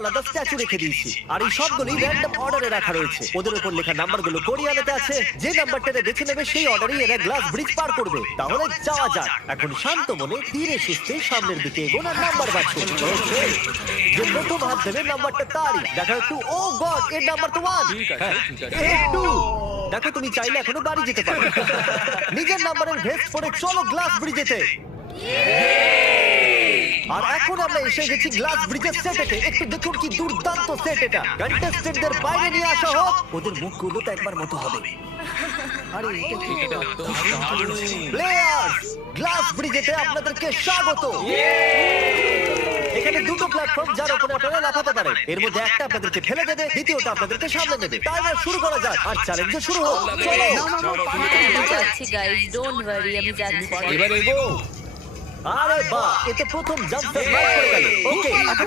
আলাদা স্ট্যাচু রেখে দিয়েছি আর এই সবগুলোই র্যান্ডম অর্ডারে রাখা রয়েছে। ওদের উপর লেখা নাম্বারগুলো কোরিয়ানেতে আছে। যে নাম্বারটা বেছে নেবে সেই অর্ডারেই এরা গ্লাস ব্রিজ পার করবে। তাহলে যাওয়া যাক। এখন শান্ত মনে ধীরে সুস্থে সামনের দিকে এগোন আর নাম্বার বাছুন। Okay, যে প্রথম হাত দেবে নাম্বারটা তারই। দেখো একটু, ও গড, এর নাম্বার তো 1। একটু দেখো, তুমি চাইলে এখনো বাড়ি যেতে পারো। নিজের নাম্বারের ভেস্ট পরে চলো গ্লাস ব্রিজেতে। আর এখন আমরা এসে গেছি গ্লাস ব্রিজের সেটেতে। একটু দেখুন কি দুর্দান্ত সেট এটা। কন্টেস্টেন্টদের বাইরে নিয়ে আসা হোক। ওদের মুখগুলো তো একবার মতো হবে। আরে এটা কি? প্লেয়ার্স, গ্লাস ব্রিজেতে আপনাদেরকে স্বাগত। এখানে দুটো প্ল্যাটফর্ম যার উপরে আপনারা লাফাতে পারেন। এর মধ্যে একটা আপনাদেরকে ফেলে দেবে, দ্বিতীয়টা আপনাদেরকে সামনে নেবে। টাইমার শুরু করা যাক আর চ্যালেঞ্জ শুরু হোক। চলো। আমি যাচ্ছি গাইস, ডোন্ট ওয়ারি, আমি যাচ্ছি। এবার এগো। আরে বাহ, এ তো প্রথম জাম্প করে গেল। ওকে, এখন